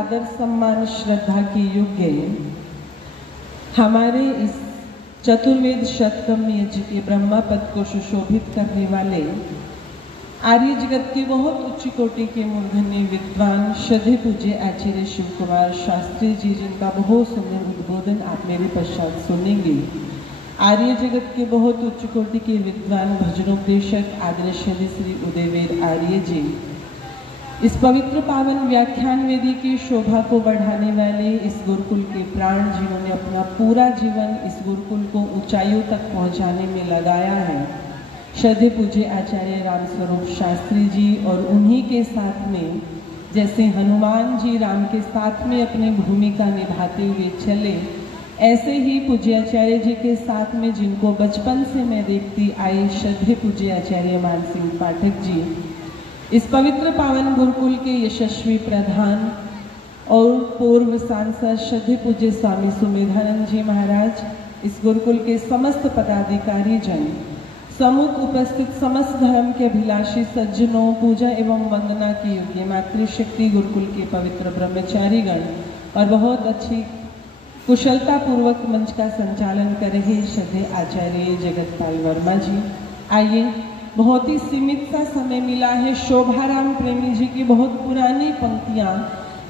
आदर सम्मान श्रद्धा के योग्य हमारे इस चतुर्वेद शतकम यज्ञ के ब्रह्मा पद को सुशोभित करने वाले आर्य जगत के बहुत उच्च कोटि के मूर्धन्य विद्वान श्रद्धे पूज्य आचार्य शिव कुमार शास्त्री जी, जिनका बहुत सुंदर उद्बोधन आप मेरे पश्चात सुनेंगे। आर्य जगत के बहुत उच्च कोटि के विद्वान भजनोपदेशक आदरणीय श्री उदयवीर आर्य जी, इस पवित्र पावन व्याख्यान वेदी की शोभा को बढ़ाने वाले इस गुरुकुल के प्राण, जिन्होंने अपना पूरा जीवन इस गुरुकुल को ऊंचाइयों तक पहुंचाने में लगाया है, श्रद्धे पूज्य आचार्य रामस्वरूप शास्त्री जी। और उन्हीं के साथ में जैसे हनुमान जी राम के साथ में अपनी भूमिका निभाते हुए चले, ऐसे ही पूज्य आचार्य जी के साथ में जिनको बचपन से मैं देखती आई, श्रद्धे पूज्य आचार्य मान सिंह पाठक जी, इस पवित्र पावन गुरुकुल के यशस्वी प्रधान और पूर्व सांसद श्रद्धे पूज्य स्वामी सुमेधानंद जी महाराज, इस गुरुकुल के समस्त पदाधिकारी जन, सम्मुख उपस्थित समस्त धर्म के अभिलाषी सज्जनों, पूजा एवं वंदना की योग्य मातृशक्ति गुरुकुल के पवित्र ब्रह्मचारी गण और बहुत अच्छी कुशलता पूर्वक मंच का संचालन कर रहे श्रद्धेय आचार्य जगतपाल वर्मा जी। आइए, बहुत ही सीमित सा समय मिला है। शोभाराम प्रेमी जी की बहुत पुरानी पंक्तियां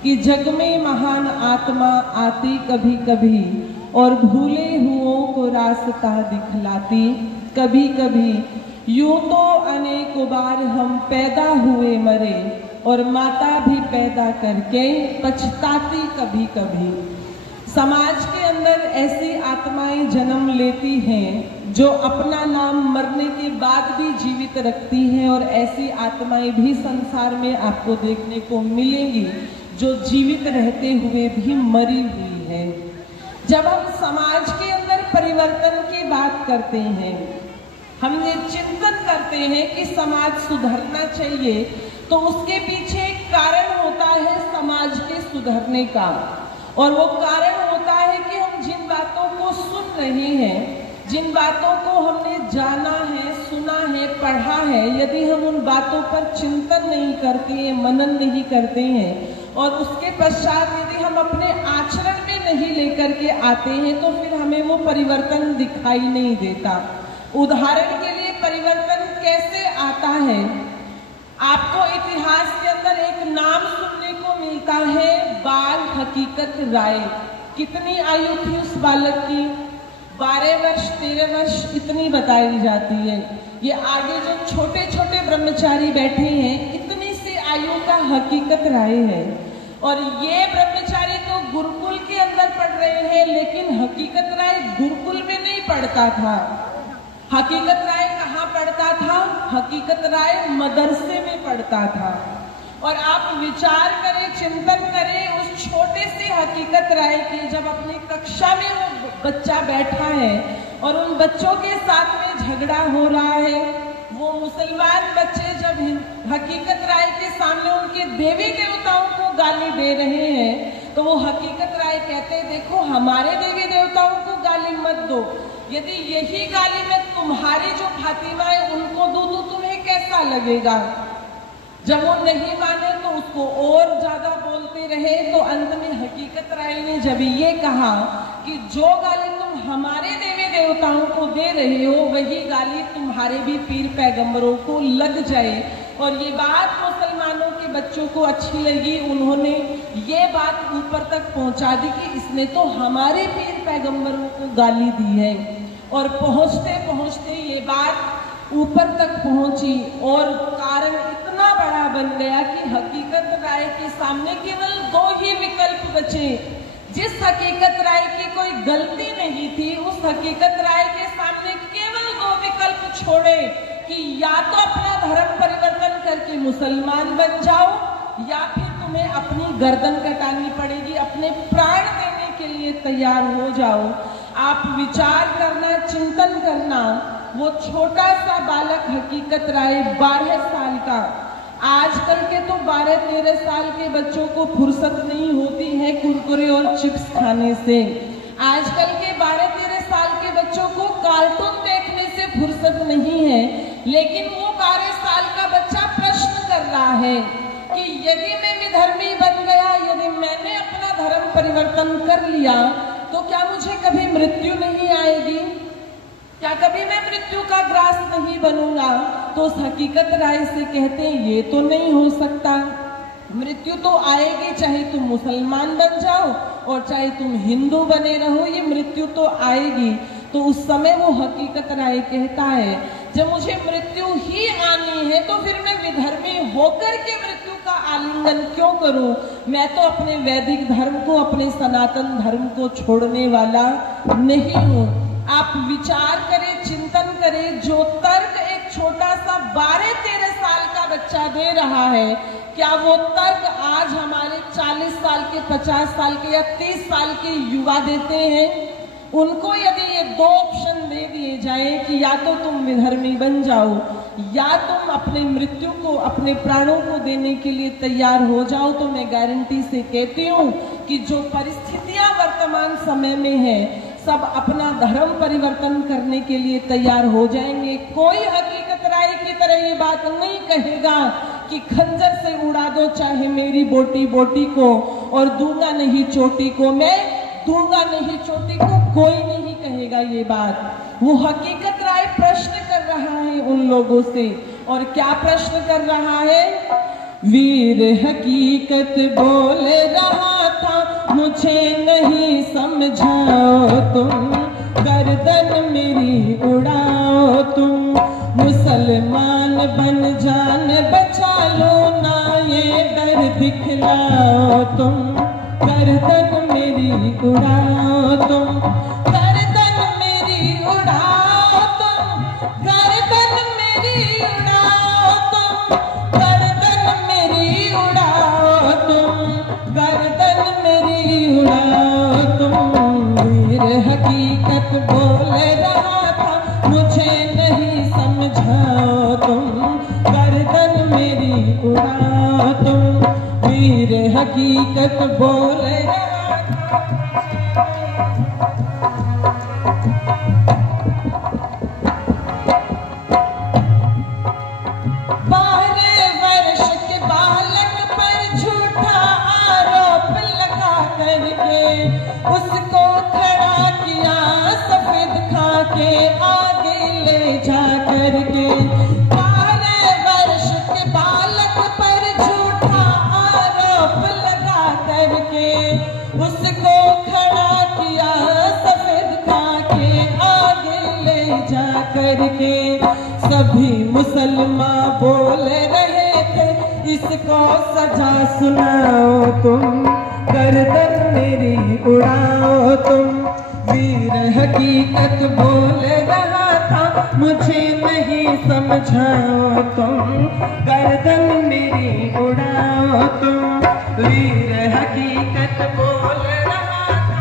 कि जग में महान आत्मा आती कभी कभी और भूले हुओं को रास्ता दिखलाती कभी कभी, यूं तो अनेकों बार हम पैदा हुए मरे और माता भी पैदा करके पछताती कभी कभी। समाज के अंदर ऐसी आत्माएं जन्म लेती हैं जो अपना नाम मरने के बाद भी जीवित रखती हैं, और ऐसी आत्माएं भी संसार में आपको देखने को मिलेंगी जो जीवित रहते हुए भी मरी हुई है। जब हम समाज के अंदर परिवर्तन की बात करते हैं, हम ये चिंतन करते हैं कि समाज सुधरना चाहिए, तो उसके पीछे एक कारण होता है समाज के सुधरने का, और वो कारण होता है कि हम जिन बातों को सुन रहे हैं, जिन बातों को हमने जाना है, सुना है, पढ़ा है, यदि हम उन बातों पर चिंतन नहीं करते हैं, मनन नहीं करते हैं, और उसके पश्चात यदि हम अपने आचरण में नहीं लेकर के आते हैं, तो फिर हमें वो परिवर्तन दिखाई नहीं देता। उदाहरण के लिए परिवर्तन कैसे आता है? आपको इतिहास के अंदर एक नाम सुनने को मिलता है, बाल हकीकत राय। कितनी आयु थी उस बालक की? 12 वर्ष 13 वर्ष इतनी बताई जाती है। ये आगे जो छोटे छोटे ब्रह्मचारी बैठे हैं, इतनी सी आयु का हकीकत राय है। और ये ब्रह्मचारी तो गुरुकुल के अंदर पढ़ रहे हैं, लेकिन हकीकत राय गुरुकुल में नहीं पढ़ता था। हकीकत राय कहाँ पढ़ता था? हकीकत राय मदरसे में पढ़ता था। और आप विचार करें, चिंतन करें उस छोटे से हकीकत राय की, जब अपनी कक्षा में वो बच्चा बैठा है और उन बच्चों के साथ में झगड़ा हो रहा है। वो मुसलमान बच्चे जब हकीकत राय के सामने उनके देवी देवताओं को गाली दे रहे हैं, तो वो हकीकत राय कहते, देखो हमारे देवी देवताओं को गाली मत दो, यदि यही गाली मैं तुम्हारी जो फातिमा है उनको दूं तो तुम्हें कैसा लगेगा? जब वो नहीं माने तो उसको और ज्यादा बोलते रहे। तो अंत में हकीकत राय ने जब ये कहा कि जो गाली तुम हमारे देवी देवताओं को दे रहे हो, वही गाली तुम्हारे भी पीर पैगंबरों को लग जाए। और ये बात मुसलमानों के बच्चों को अच्छी लगी, उन्होंने ये बात ऊपर तक पहुंचा दी कि इसने तो हमारे पीर पैगंबरों को गाली दी है। और पहुंचते पहुंचते ये बात ऊपर तक पहुंची और कारण इतना बड़ा बन गया कि हकीकत राय के सामने केवल 2 ही विकल्प बचे। जिस हकीकत राय की कोई गलती नहीं थी, उस हकीकत राय के सामने केवल 2 विकल्प छोड़े कि या तो अपना धर्म परिवर्तन करके मुसलमान बन जाओ, या फिर तुम्हें अपनी गर्दन कटानी पड़ेगी, अपने प्राण देने के लिए तैयार हो जाओ। आप विचार करना, चिंतन करना, वो छोटा सा बालक हकीकत राय 12 साल का, आजकल के तो 12-13 साल के बच्चों को फुर्सत नहीं होती है कुरकुरे और चिप्स खाने से। आजकल के 12-13 साल के बच्चों को कार्टून देखने से फुर्सत नहीं है, लेकिन वो 12 साल का बच्चा प्रश्न कर रहा है कि यदि मैं विधर्मी बन गया, यदि मैंने परिवर्तन कर लिया तो क्या मुझे कभी मृत्यु नहीं आएगी? क्या कभी मैं मृत्यु का ग्रास नहीं बनूंगा? तो उस हकीकत राय से कहते हैं ये तो नहीं हो सकता, मृत्यु तो आएगी, चाहे तुम मुसलमान बन जाओ और चाहे तुम हिंदू बने रहो, ये मृत्यु तो आएगी। तो उस समय वो हकीकत राय कहता है जब मुझे मृत्यु ही आनी है तो फिर मैं विधर्मी होकर के मृत्यु का आलिंगन क्यों करूं? मैं तो अपने वैदिक धर्म को, अपने सनातन धर्म को छोड़ने वाला नहीं हूं। आप विचार करें, चिंतन करें, जो तर्क एक छोटा सा 12-13 साल का बच्चा दे रहा है, क्या वो तर्क आज हमारे 40 साल के, 50 साल के या 30 साल के युवा देते हैं? उनको यदि ये 2 ऑप्शन दे दिए जाए कि या तो तुम विधर्मी बन जाओ या तुम अपने मृत्यु को, अपने प्राणों को देने के लिए तैयार हो जाओ, तो मैं गारंटी से कहती हूँ कि जो परिस्थितियां वर्तमान समय में है, सब अपना धर्म परिवर्तन करने के लिए तैयार हो जाएंगे। कोई हकीकत राय की तरह ये बात नहीं कहेगा कि खंजर से उड़ा दो चाहे मेरी बोटी बोटी को और दूंगा नहीं चोटी को, मैं दूंगा नहीं चोटी को, कोई नहीं कहेगा ये बात। वो हकीकत राय प्रश्न कर रहा है उन लोगों से, और क्या प्रश्न कर रहा है? वीर हकीकत बोल रहा था मुझे नहीं समझाओ तुम, गर्दन मेरी उड़ाओ तुम, मुसलमान बन जान बचा लो ना ये डर दिखलाओ तुम, गर्दन मेरी उड़ाओ तुम, गर्दन मेरी उड़ाओ तुम, गर्दन मेरी उड़ाओ तुम, गर्दन मेरी उड़ाओ तुम, गर्दन मेरी उड़ाओ तुम। वीर हकीकत बोल रहा था मुझे नहीं समझाओ तुम, गर्दन मेरी उड़ाओ तुम, वीर हकीकत बोल रहा था। 12 वर्ष के बालक पर झूठा आरोप लगा करके उसको खड़ा किया सफेद खा के आगे ले जा करके। 12 वर्ष के बालक पर झूठा आरोप लगा करके उसको खड़ा किया सफेद खा के आगे ले जा करके। सभी मुसलमान बोल रहे थे इसको सजा सुनाओ तुम, गर्दन मेरी उड़ाओ तुम, वीर हकीकत बोल रहा था मुझे नहीं समझाओ तुम, गर्दन मेरी उड़ाओ तुम, वीर हकीकत बोल रहा था।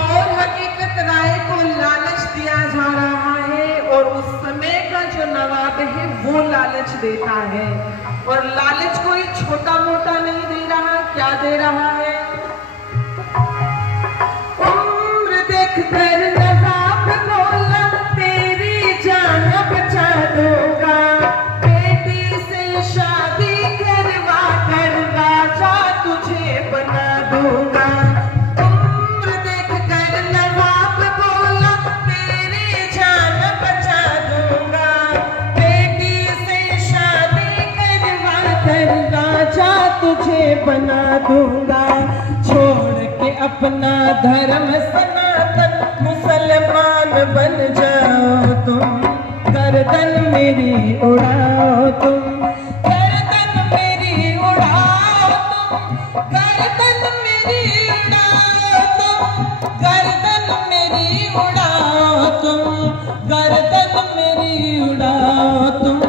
और हकीकत राय को लालच दिया जा रहा है, और उस समय का जो नवाब है वो लालच देता है, और लालच कोई छोटा मोटा नहीं दे रहा। क्या दे रहा है? उम्र देख कर नवाब बोला तेरी जान बचा दूंगा, बेटी से शादी करवा कर राजा तुझे बना दूंगा। उम्र देख कर नवाब बोला तेरी जान बचा दूंगा, बेटी से शादी करवा कर राजा तुझे बना दूंगा। छोड़ के अपना धर्म सनातन मुसलमान बन जाओ तुम, गर्दन मेरी उड़ाओ तुम, गर्दन मेरी उड़ाओ तुम, गर्दन मेरी उड़ाओ तुम, गर्दन मेरी उड़ाओ तुम, गर्दन मेरी उड़ाओ तुम।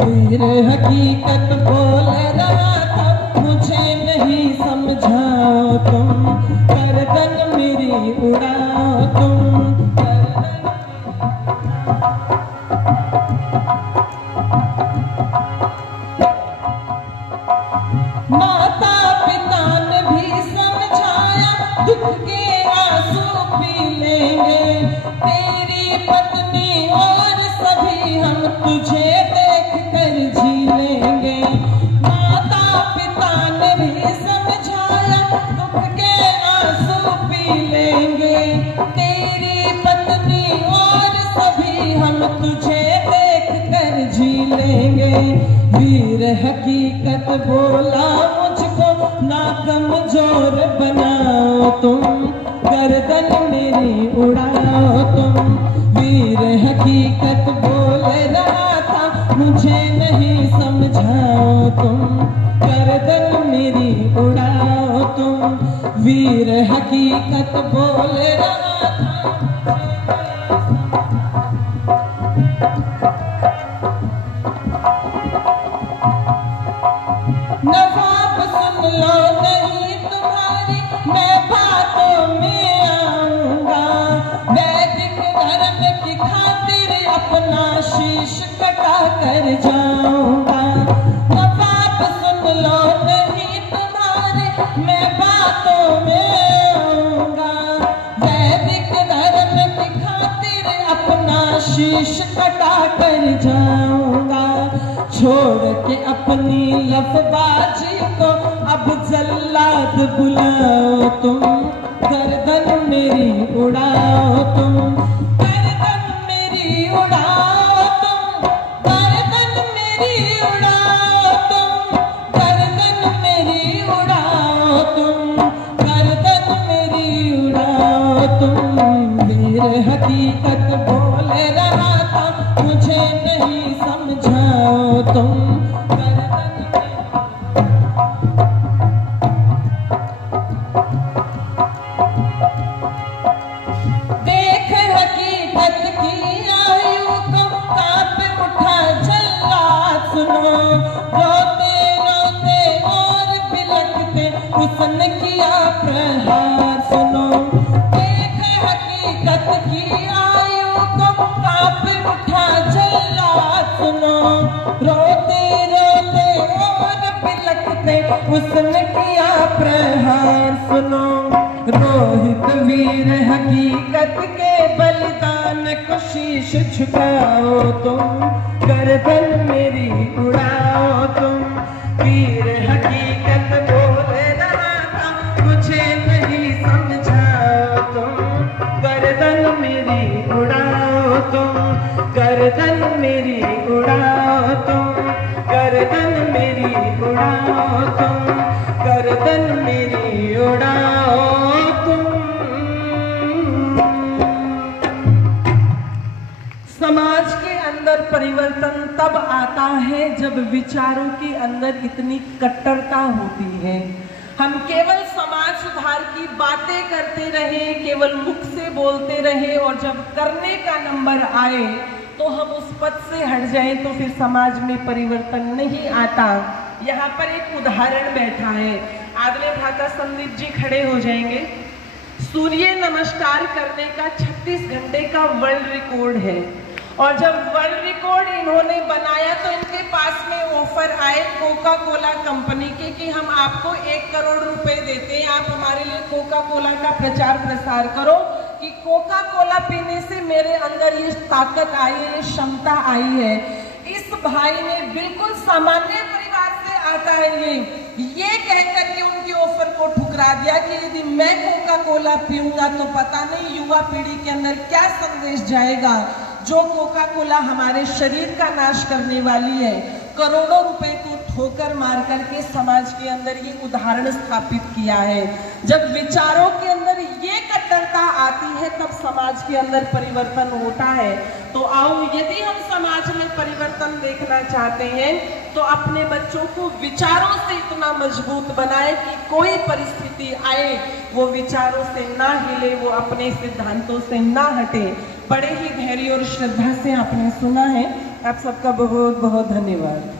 वीर हकीकत बोल रहा था मुझे नहीं समझाओ तुम, गर्दन मेरी उड़ाओ तुम, माता पिता ने भी समझाया दुख के आंसू पी लेंगे, तेरी पत्नी और सभी हम तुझे देख कर पी लेंगे, तेरी पत्नी और सभी हम तुझे देख कर जी लेंगे। वीर हकीकत बोला मुझको ना कमजोर बनाओ तुम, गर्दन मेरी उड़ाओ तुम। वीर हकीकत बोल रहा था मुझे नहीं समझाओ तुम, गर्दन मेरी उड़ाओ तुम। वीर हकीकत बोल रहा था नवाब सुन लो नहीं तुम्हारी मैं बातों में आऊंगा, वैदिक धर्म की खातिर अपना शीश कटा कर जाऊंगा। नवाब सुन लो नहीं तुम्हारे मैं बातों में आऊंगा, वैदिक धर्म की खातिर अपना शीश कटा कर जाऊंगा। छोड़ के अपनी लफबाजी को अब जल्लाद बुलाओ तुम, गर्दन मेरी उड़ाओ तुम, गर्दन मेरी उड़ाओ तुम, गर्दन मेरी उड़ाओ तुम, गर्दन मेरी उड़ाओ तुम, गर्दन मेरी उड़ाओ तुम। वीर हकीकत बोल रहा था मुझे नहीं समझाओ तुम, देख हकीकत की आयु को कांप उठा जल्लाद सुनो, रोते रोते और बिलखते उसने किया प्रहार सुनो। देख हकीकत की आयु को कांप उठा जल्लाद सुनो, रोते रोते और बिलखते उसने किया प्रहार सुनो। रोहित वीर हकीकत के बलिदान को शीश झुकाओ तुम, गर्दन मेरी उड़ाओ तुम। वीर हकीकत बोल रहा था मुझे नहीं समझाओ तुम, गर्दन मेरी उड़ाओ तुम, गर्दन मेरी उड़ाओ तुम, गर्दन मेरी उड़ाओ तुम, गर्दन मेरी उड़ाओ तुम। समाज के अंदर परिवर्तन तब आता है जब विचारों के अंदर इतनी कट्टरता होती है। हम केवल समाज सुधार की बातें करते रहे, केवल मुख से बोलते रहे और जब करने का नंबर आए तो हम उस पद से हट जाएं तो फिर समाज में परिवर्तन नहीं आता। यहाँ पर एक उदाहरण बैठा है, आदरणीय भ्राता संदीप जी खड़े हो जाएंगे। सूर्य नमस्कार करने का 36 घंटे का वर्ल्ड रिकॉर्ड है और जब वर्ल्ड रिकॉर्ड इन्होंने बनाया तो इनके पास में ऑफर आए कोका कोला कंपनी के कि हम आपको 1 करोड़ रुपए देते हैं, आप हमारे लिए कोका कोला का प्रचार प्रसार करो कि कोका कोला पीने से मेरे अंदर ये ताकत आई है, ये क्षमता आई है। इस भाई ने बिल्कुल सामान्य परिवार से आता है ये कहकर के उनके ऑफर को ठुकरा दिया कि यदि मैं कोका कोला पीऊंगा तो पता नहीं युवा पीढ़ी के अंदर क्या संदेश जाएगा, जो कोका कोला हमारे शरीर का नाश करने वाली है। करोड़ों रुपए को ठोकर मार करके समाज के अंदर ये उदाहरण स्थापित किया है। जब विचारों के अंदर ये कट्टरता आती है तब समाज के अंदर परिवर्तन होता है। तो आओ, यदि हम समाज में परिवर्तन देखना चाहते हैं तो अपने बच्चों को विचारों से इतना मजबूत बनाए कि कोई परिस्थिति आए वो विचारों से ना हिले, वो अपने सिद्धांतों से ना हटे। बड़े ही धैर्य और श्रद्धा से आपने सुना है। आप सबका बहुत बहुत धन्यवाद।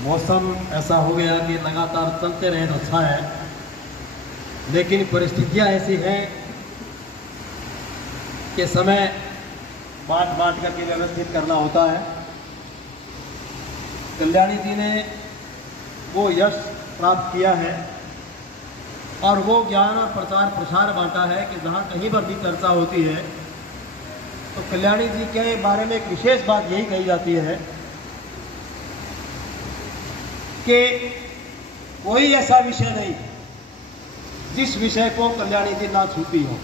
मौसम ऐसा हो गया कि लगातार चलते रहे तो अच्छा है, लेकिन परिस्थितियां ऐसी हैं कि समय बांट करके व्यवस्थित करना होता है। कल्याणी जी ने वो यश प्राप्त किया है और वो ज्ञान प्रचार प्रसार बांटा है कि जहाँ कहीं पर भी चर्चा होती है तो कल्याणी जी के बारे में एक विशेष बात यही कही जाती है कि कोई ऐसा विषय नहीं जिस विषय को कल्याणी जी ना छूती हो।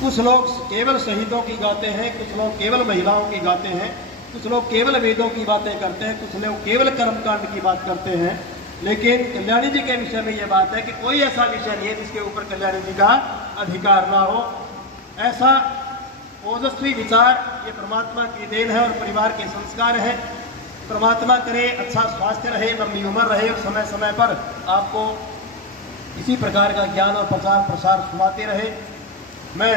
कुछ लोग केवल शहीदों की गाते हैं, कुछ लोग केवल महिलाओं की गाते हैं, कुछ लोग केवल वेदों की बातें करते हैं, कुछ लोग केवल कर्मकांड की बात करते हैं। लेकिन कल्याणी जी के विषय में ये बात है कि कोई ऐसा विषय नहीं है जिसके ऊपर कल्याणी जी का अधिकार ना हो। ऐसा ओजस्वी विचार ये परमात्मा की देन है और परिवार के संस्कार है। परमात्मा करे अच्छा स्वास्थ्य रहे, लंबी उम्र रहे और समय समय पर आपको इसी प्रकार का ज्ञान और प्रचार प्रसार सुनाते रहे। मैं